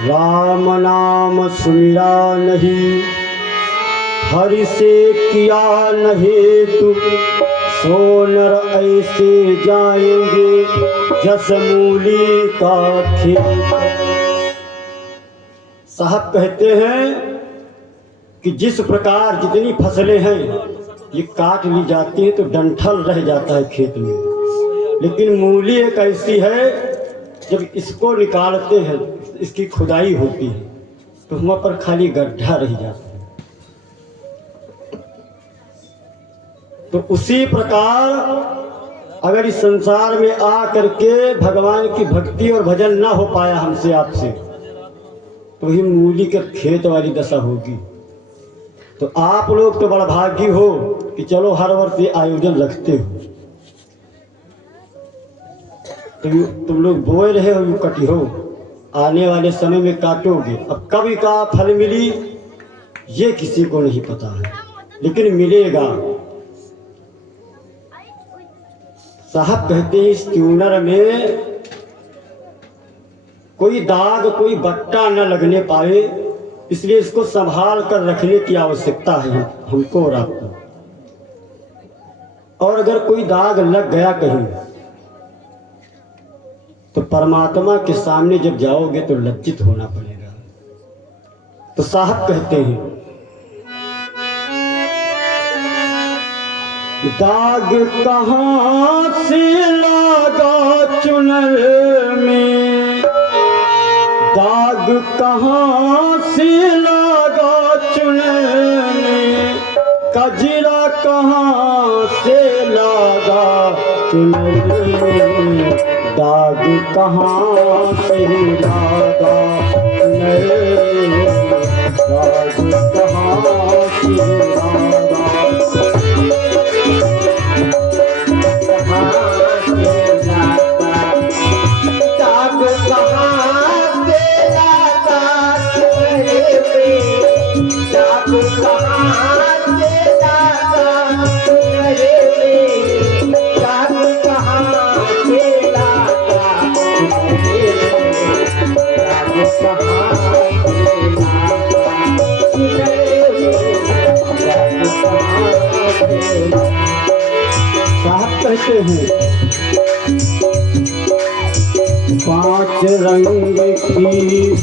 राम नाम सुमिरा नहीं, हरि से किया नहीं तू, सो नर ऐसे जाएंगे जस मूली का खेत। साहब कहते हैं कि जिस प्रकार जितनी फसलें हैं ये काट ली जाती है तो डंठल रह जाता है खेत में, लेकिन मूली एक ऐसी है जब इसको निकालते हैं, इसकी खुदाई होती है तो वहाँ पर खाली गड्ढा रह जाता है। तो उसी प्रकार अगर इस संसार में आ करके भगवान की भक्ति और भजन ना हो पाया हमसे आपसे, तो ही मूली के खेत वाली दशा होगी। तो आप लोग तो बड़ा भाग्य हो कि चलो हर वर्ष ये आयोजन रखते हो, तो तुम लोग बोए रहे हो, यू कटी हो, आने वाले समय में काटोगे। अब कब का फल मिली ये किसी को नहीं पता है, लेकिन मिलेगा। साहब कहते हैं इस ट्यूनर में कोई दाग कोई बट्टा न लगने पाए, इसलिए इसको संभाल कर रखने की आवश्यकता है हमको और आपको। और अगर कोई दाग लग गया कहीं तो परमात्मा के सामने जब जाओगे तो लज्जित होना पड़ेगा। तो साहब कहते हैं दाग कहाँ से लगा चुनर में, दाग कहाँ से लगा चुनर में, कजरा कहाँ से लगा चुनर में, दाग कहाँ से लगा चुनर में, दाग कहाँ से लगा कहते हैं। पांच रंग की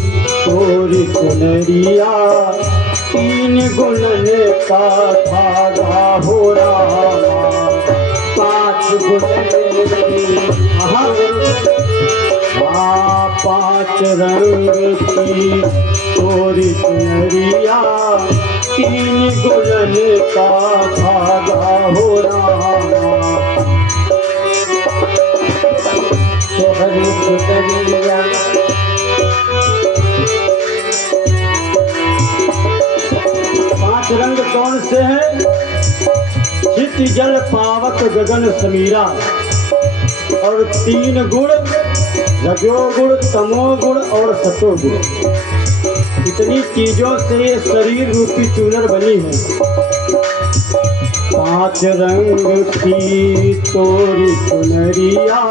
तोरी सुनरिया, तीन गुणन का धागा हो रहा, पांच गुणन पांच रंग की तोरी सुनरिया, तीन गुणन का धागा हो रहा, पांच रंग कौन से हैं? चित जल पावक गगन समीरा, और तीन गुण रजोगुण तमोगुण और सतोगुण, इतनी चीजों से शरीर रूपी चूनर बनी है। पांच रंग की तोरी सुनरिया,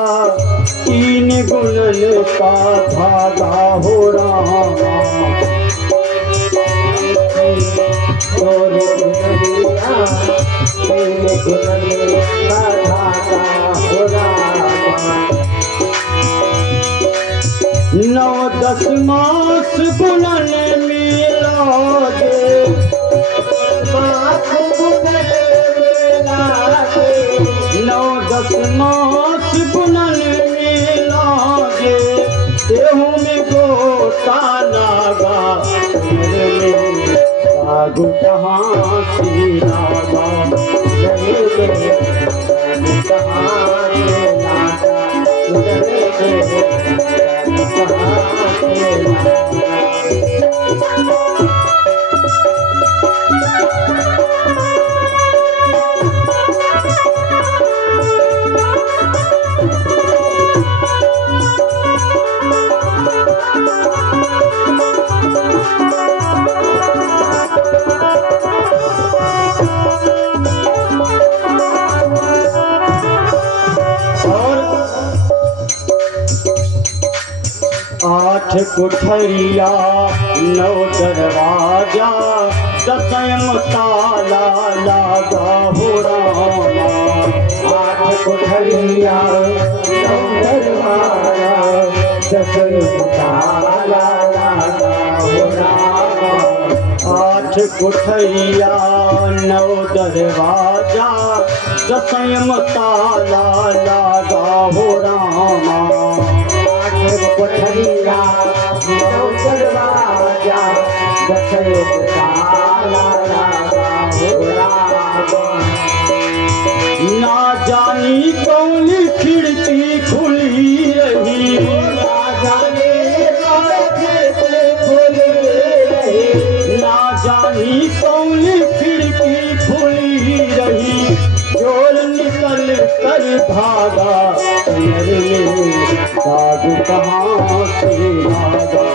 तीन गुणन का धागा हो रहा, तोरी सुनरिया, तीन गुणन का धागा हो रहा, 9-10 मास गुणन मिलागे, 9-10 मास गुणन मिलागे, देहू में गोता नागा, दाग कहाँ से लागा, कहाँ से लागा, आठ कोठरिया नौ दरवाजा दसम ताला लागा हो रामा। आठ कोठरिया नौ दरवाजा दसम ताला लागा हो रामा। आठ कोठरिया नौ दरवाजा दसम ताला लागा हो रामा। आठ कोठरिया नौ दरवाजा दसम ताला लागा हो रामा। ना जानी कौन खिड़की खुली रही, ना जाने कौन खिड़की खुली रही। ना जानी कौन खिड़की खुली रही, चोर निकल कर भागा कमर में दाग कहाँ से भागा।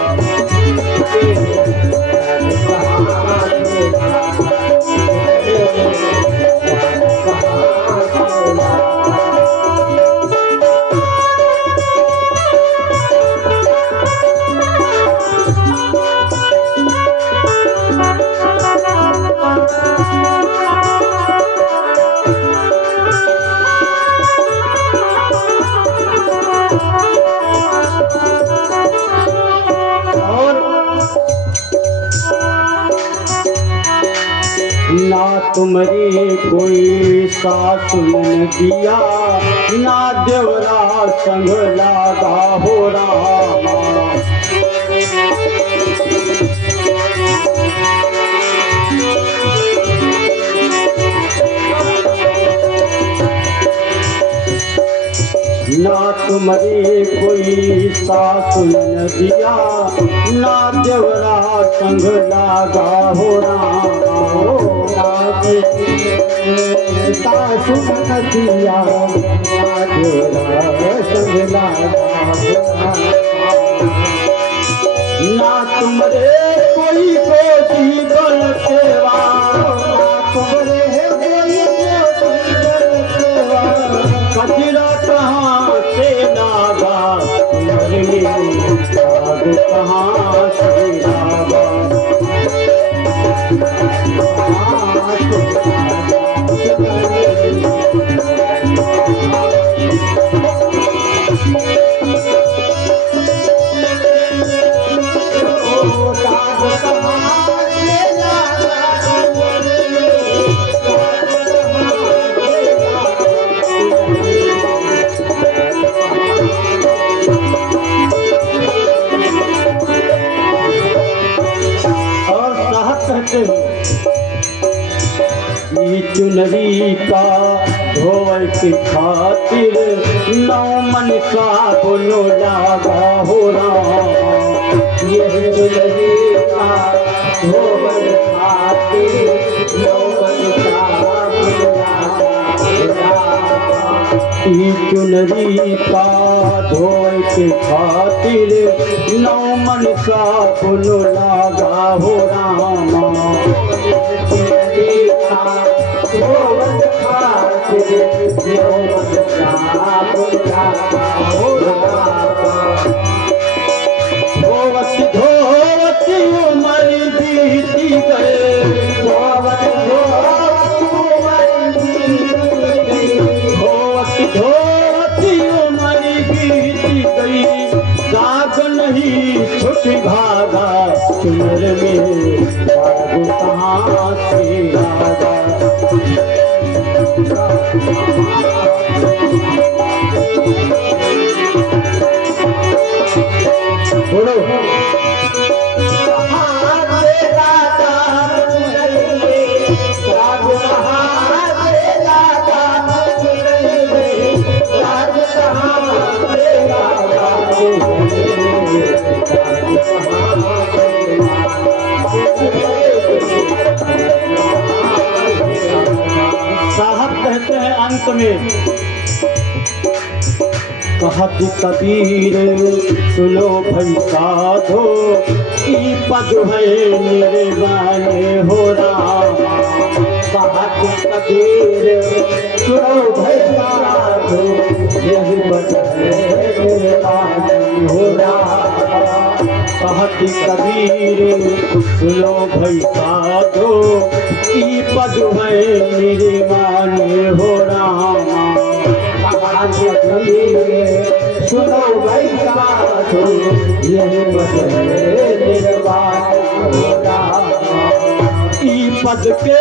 ना तुम्हारी कोई सास मन दिया, ना देवरा संग लागा हो रामा। ना तुम्हारी कोई सास मन दिया, ना देवरा संग लागा हो रामा। सासु नदिया संग लागा ना तुम्हारे कोई गोदी गलतेवा, तुम्हारे कोई कचरा कहाँ से लागा तुम्हारे दाग कहाँ से लागा। चुनरी का धोवल की खातिर नौ मन का बोलो लागा हो रामा। ये चुनरी का धोवल खातिर नौ मन का बोलो लागा। ये चुनरी का धोवल की खातिर नौ मन का बोलो लागा हो रामा। धोवत धोवत उमर बीती गए, धोवत धोवत उमर बीती गई, दाग नहीं छुट भागा चुनर में दाग कहाँ से लागा। बोलो साहब कहते हैं अंत में, कहत कबीर सुनो भई साधो, ई पद है निर्वाणे हो रामा। कहत कबीर सुनो भई साधो, यही पद है निर्वाणे हो रामा। कहत कबीर सुनो भई साधो ई पद है मेरे माने हो रामा। सुनो भाई साधो यही निर्वाण हो रामा। ई पद के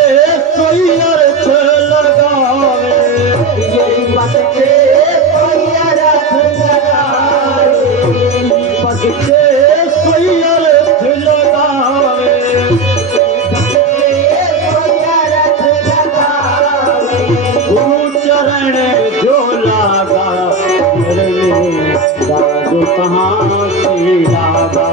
सोई अर्थ लगावे, यही पद के कोई अर्थ लगावे। ई पद के सोई अर्थ लगावे, कोई अर्थ लगावे। गुरु चरण जो लागा मेरे दादू कहाँ से लागा।